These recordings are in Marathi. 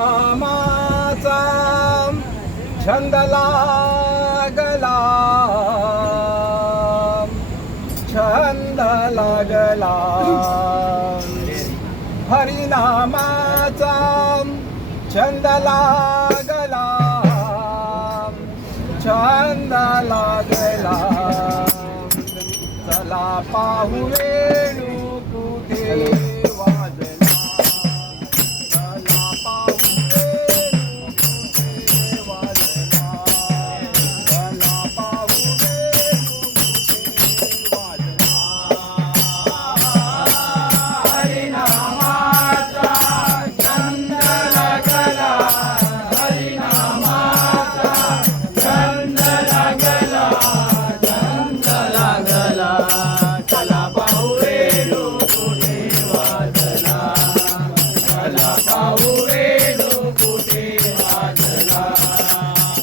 नामाचा छंद लागला, छंद लागला, हरिनामाचा छंद लागला, छंद लागला. चला पाहू वेणू कुठे वाजला, चला पाहू वेणू कुठे वाजला, चला पाहू वेणू कुठे वाजला. हरिनामाचा छंद लागला, हरिनामाचा छंद लागला, छंद लागला. चला पाहू वेणू कुठे वाजला, चला पाहू वेणू कुठे वाजला,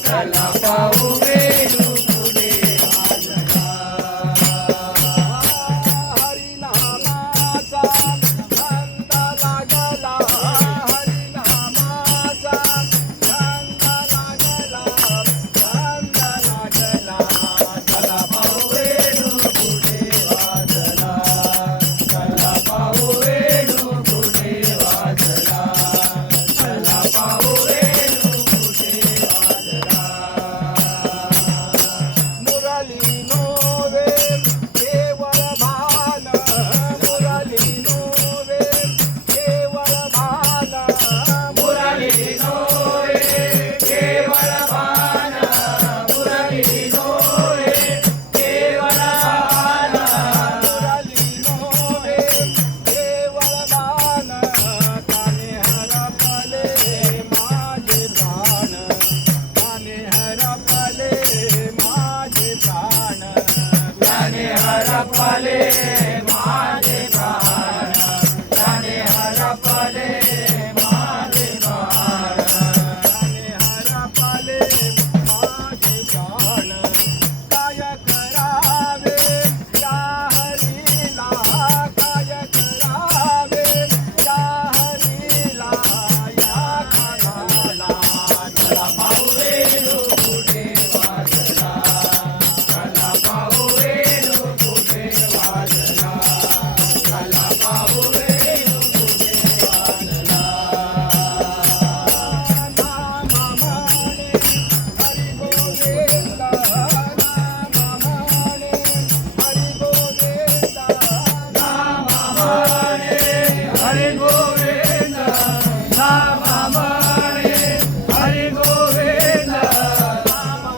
चला पाहू वेणू कुठे वाजला. हरिनामाचा छंद लागला, हरिनामाचा छंद लागला, छंद लागला. चला पाहू वेणू कुठे वाजला, चला पाहू वेणू कुठे वाजला, चला पाहू वेणू कुठे वाजला. मुरली नोवे केवळ भान, मुरली नोवे केवळ भान, मुरली नोवे केवळ भान, मुरली नोवे केवळ भान, मुरली नोवे केवळ भान. काने हरपले माझे प्राण, काने हरपले माझे प्राण, काने हरपले माझे प्राण, काने हरपले माझे प्राण, काने हरपले माझे प्राण. काय करावे या हरीला, काय करावे या हरीला, या खानाला. चला पाहू वेणू कुठे वाजला, चला पाहू वेणू कुठे वाजला, चला पाहू वेणू कुठे वाजला. नामा म्हणे हरी गोविंद, नामा म्हणे हरी गोविंद, नामा म्हणे हरी गोविंद, नामा म्हणे हरी गोविंद, नामा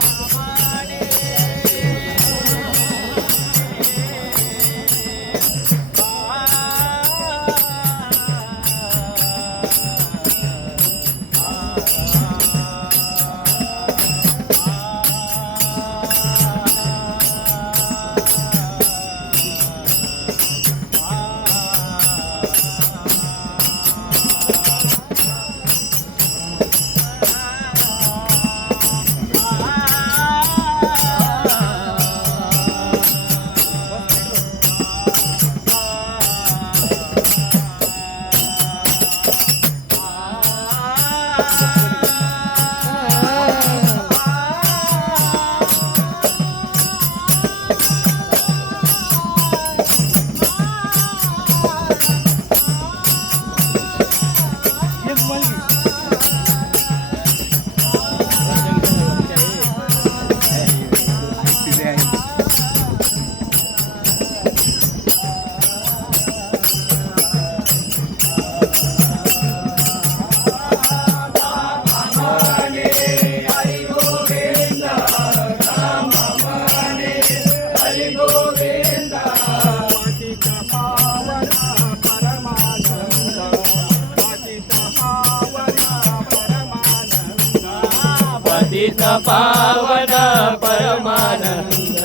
पतित पावन परमानंद,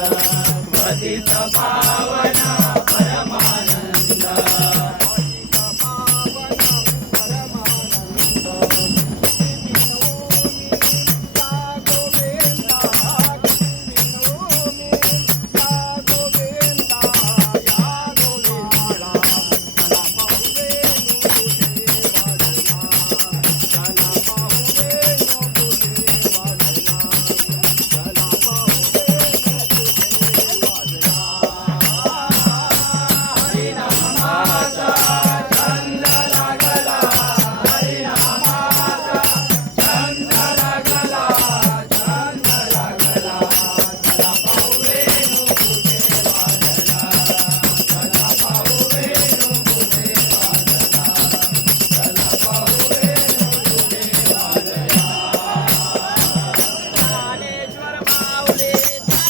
पतित पावन